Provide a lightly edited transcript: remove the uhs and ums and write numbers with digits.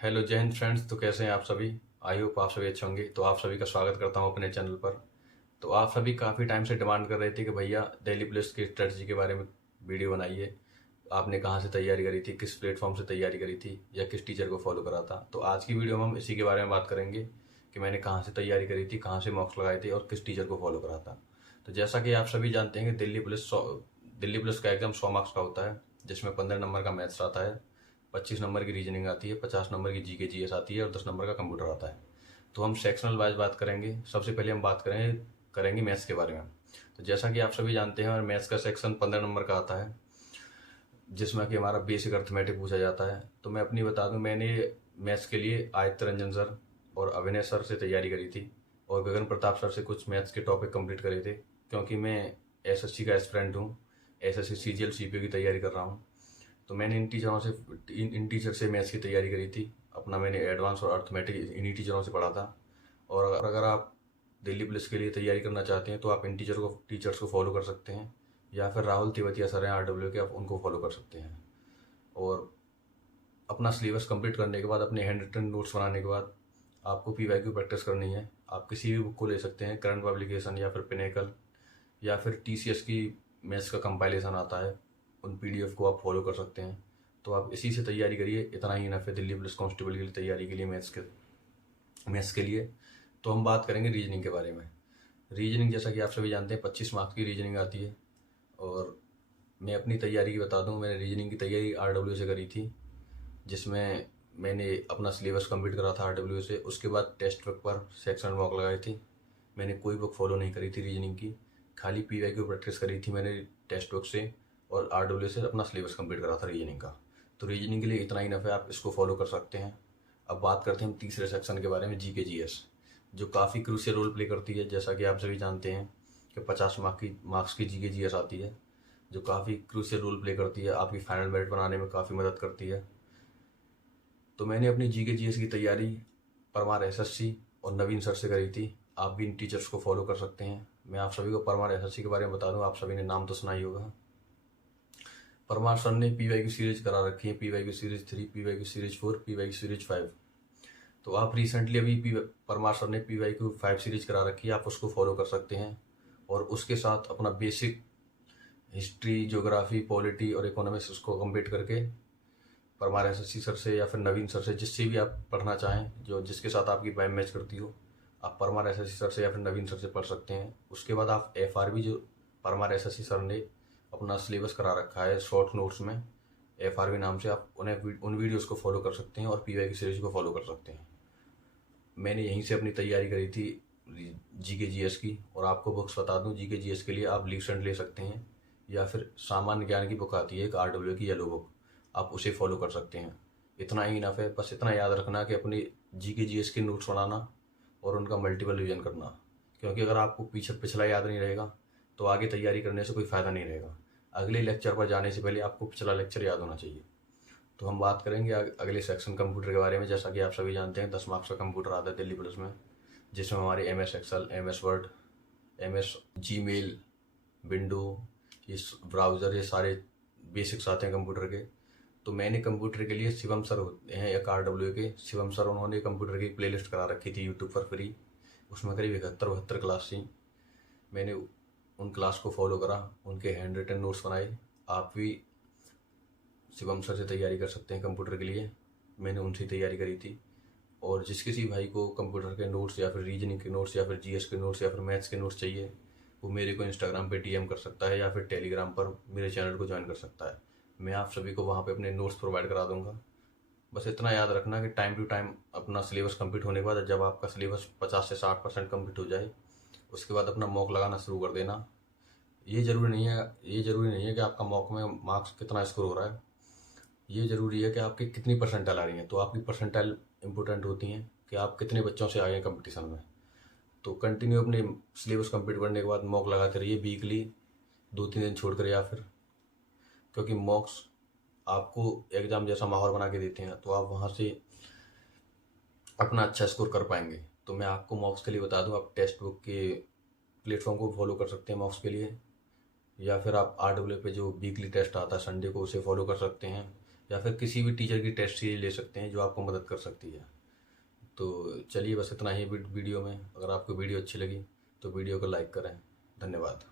Hello जय Hind friends. तो कैसे हैं आप सभी? आई होप आप सभी अच्छे होंगे। तो आप सभी का स्वागत करता हूं अपने चैनल पर। तो आप सभी काफ़ी टाइम से डिमांड कर रहे थे कि भैया दिल्ली पुलिस की स्ट्रेटजी के बारे में वीडियो बनाइए। आपने कहाँ से तैयारी करी थी, किस प्लेटफॉर्म से तैयारी करी थी, या किस टीचर को फॉलो करा था। तो आज की वीडियो में हम इसी के बारे में बात करेंगे कि मैंने कहाँ से तैयारी करी थी, कहाँ से मॉक्स लगाए थे और किस टीचर को फॉलो करा था। तो जैसा कि आप सभी जानते हैं कि दिल्ली पुलिस का एग्ज़ाम 100 मार्क्स का होता है, जिसमें 15 नंबर का मैथ्स आता है, 25 नंबर की रीजनिंग आती है, 50 नंबर की जीके जीएस आती है और 10 नंबर का कंप्यूटर आता है। तो हम सेक्शनल वाइज बात करेंगे। सबसे पहले हम बात करेंगे मैथ्स के बारे में। तो जैसा कि आप सभी जानते हैं, और मैथ्स का सेक्शन 15 नंबर का आता है, जिसमें कि हमारा बेसिक अर्थमेटिक पूछा जाता है। तो मैं अपनी बता दूं, मैंने मैथ्स के लिए आदित्य रंजन सर और अभिनय सर से तैयारी करी थी और गगन प्रताप सर से कुछ मैथ्स के टॉपिक कंप्लीट करे थे, क्योंकि मैं एसएससी का एस्पिरेंट हूँ। एसएससी सीजीएल सीपीओ की तैयारी कर रहा हूँ। तो मैंने इन टीचर से मैथ्स की तैयारी करी थी। अपना मैंने एडवांस और अर्थमेटिक इन्हीं टीचरों से पढ़ा था। और अगर आप दिल्ली पुलिस के लिए तैयारी करना चाहते हैं तो आप इन टीचर्स को फॉलो कर सकते हैं, या फिर राहुल तिवतिया सर हैं आरडब्ल्यू के, आप उनको फॉलो कर सकते हैं। और अपना सिलेबस कंप्लीट करने के बाद, अपने हैंड रिटन नोट्स बनाने के बाद, आपको पीवाईक्यू प्रैक्टिस करनी है। आप किसी भी बुक को ले सकते हैं, करंट पब्लिकेशन या फिर पिनेकल, या फिर टीसीएस की मैथ्स का कंपाइलेशन आता है, उन पीडीएफ को आप फॉलो कर सकते हैं। तो आप इसी से तैयारी करिए। इतना ही इनफ है दिल्ली पुलिस कांस्टेबल के लिए तैयारी के लिए, मैथ्स के लिए। तो हम बात करेंगे रीजनिंग के बारे में। रीजनिंग, जैसा कि आप सभी जानते हैं, 25 मार्क्स की रीजनिंग आती है। और मैं अपनी तैयारी की बता दूं, मैंने रीजनिंग की तैयारी आरडब्ल्यू से करी थी, जिसमें मैंने अपना सिलेबस कंप्लीट करा था आरडब्ल्यू से। उसके बाद टेस्ट बुक पर सेक्शन वॉक लगाई थी। मैंने कोई बुक फॉलो नहीं करी थी रीजनिंग की, खाली पीवाईक्यू प्रैक्टिस करी थी मैंने टेक्स्ट बुक से, और आरडब्ल्यू से अपना सिलेबस कंप्लीट करा था रीजनिंग का। तो रीजनिंग के लिए इतना ही इनफ है, आप इसको फॉलो कर सकते हैं। अब बात करते हैं हम तीसरे सेक्शन के बारे में, जीके जीएस, जो काफ़ी क्रूशियल रोल प्ले करती है। जैसा कि आप सभी जानते हैं कि 50 मार्क्स की जीके जीएस आती है, जो काफ़ी क्रूशियल रोल प्ले करती है, आपकी फाइनल मेरिट बनाने में काफ़ी मदद करती है। तो मैंने अपनी जीके जीएस की तैयारी परमार एसएससी और नवीन सर से करी थी। आप भी इन टीचर्स को फॉलो कर सकते हैं। मैं आप सभी को परमार एसएससी के बारे में बता दूं, आप सभी ने नाम तो सुना ही होगा। परमार सर ने पीवाईक्यू सीरीज करा रखी है, PYQ series 3, PYQ series 4, PYQ series 5। तो आप रिसेंटली अभी परमार सर ने पीवाईक्यू 5 सीरीज करा रखी है, आप उसको फॉलो कर सकते हैं। और उसके साथ अपना बेसिक हिस्ट्री, ज्योग्राफी, पॉलिटी और इकोनॉमिक्स उसको कंप्लीट करके परमार एसएससी सर से या फिर नवीन सर से, जिससे भी आप पढ़ना चाहें, जो जिसके साथ आपकी बाइम मैच करती हो, आप परमार एसएससी सर से या फिर नवीन सर से पढ़ सकते हैं। उसके बाद आप एफआरबी, जो परमार एसएससी सर ने अपना सिलेबस करा रखा है शॉर्ट नोट्स में, एफआरबी नाम से, आप उन वीडियोस को फॉलो कर सकते हैं और पीवाई की सीरीज को फॉलो कर सकते हैं। मैंने यहीं से अपनी तैयारी करी थी जीके जीएस की। और आपको बुक्स बता दूं, जीके जीएस के लिए आप लीसेंट ले सकते हैं, या फिर सामान्य ज्ञान की बुक आती है एक आरडब्ल्यू की येलो बुक, आप उसे फॉलो कर सकते हैं। इतना ही इनफ है। बस इतना याद रखना कि अपनी जीके जीएस के नोट्स बनाना और उनका मल्टीपल रिवीजन करना, क्योंकि अगर आपको पिछला याद नहीं रहेगा तो आगे तैयारी करने से कोई फ़ायदा नहीं रहेगा। अगले लेक्चर पर जाने से पहले आपको पिछला लेक्चर याद होना चाहिए। तो हम बात करेंगे अगले सेक्शन कंप्यूटर के बारे में। जैसा कि आप सभी जानते हैं, 10 मार्क्स का कंप्यूटर आता है दिल्ली पुलिस में, जिसमें हमारे MS excel, MS word, MS Gmail, window, ये ब्राउज़र, ये सारे बेसिक्स आते हैं कंप्यूटर के। तो मैंने कंप्यूटर के लिए शिवम सर होते हैं एक आरडब्ल्यू के, शिवम सर, उन्होंने कंप्यूटर की प्लेलिस्ट करा रखी थी यूट्यूब पर फ्री। उसमें करीब 71-72 क्लास थी। मैंने उन क्लास को फॉलो करा, उनके हैंड रिटन नोट्स बनाए। आप भी शिवम सर से तैयारी कर सकते हैं कंप्यूटर के लिए, मैंने उनसे तैयारी करी थी। और जिस किसी भाई को कंप्यूटर के नोट्स या फिर रीजनिंग के नोट्स या फिर जीएस के नोट्स या फिर मैथ्स के नोट्स चाहिए, वो मेरे को इंस्टाग्राम पे डीएम कर सकता है, या फिर टेलीग्राम पर मेरे चैनल को ज्वाइन कर सकता है। मैं आप सभी को वहाँ पे अपने नोट्स प्रोवाइड करा दूंगा। बस इतना याद रखना कि टाइम टू टाइम अपना सिलेबस कंप्लीट होने के बाद, जब आपका सिलेबस 50 से 60% कंप्लीट हो जाए, उसके बाद अपना मॉक लगाना शुरू कर देना। ये जरूरी नहीं है कि आपका मॉक में मार्क्स कितना स्कोर हो रहा है, ये ज़रूरी है कि आपकी कितनी परसेंटाइल आ रही है। तो आपकी परसेंटाइल इंपॉर्टेंट होती हैं कि आप कितने बच्चों से आए हैं कंपटीशन में। तो कंटिन्यू अपने सिलेबस कंप्लीट करने के बाद मॉक लगाते रहिए वीकली, 2-3 दिन छोड़ कर, या फिर, क्योंकि मॉक्स आपको एग्ज़ाम जैसा माहौल बना के देते हैं, तो आप वहाँ से अपना अच्छा स्कोर कर पाएंगे। तो मैं आपको मॉक्स के लिए बता दूं, आप टेक्स्ट बुक के प्लेटफॉर्म को फॉलो कर सकते हैं मॉक्स के लिए, या फिर आप आरडब्ल्यू पे जो वीकली टेस्ट आता है संडे को, उसे फॉलो कर सकते हैं, या फिर किसी भी टीचर की टेस्ट सीरीज ले सकते हैं जो आपको मदद कर सकती है। तो चलिए बस इतना ही वीडियो में। अगर आपको वीडियो अच्छी लगी तो वीडियो को लाइक करें। धन्यवाद।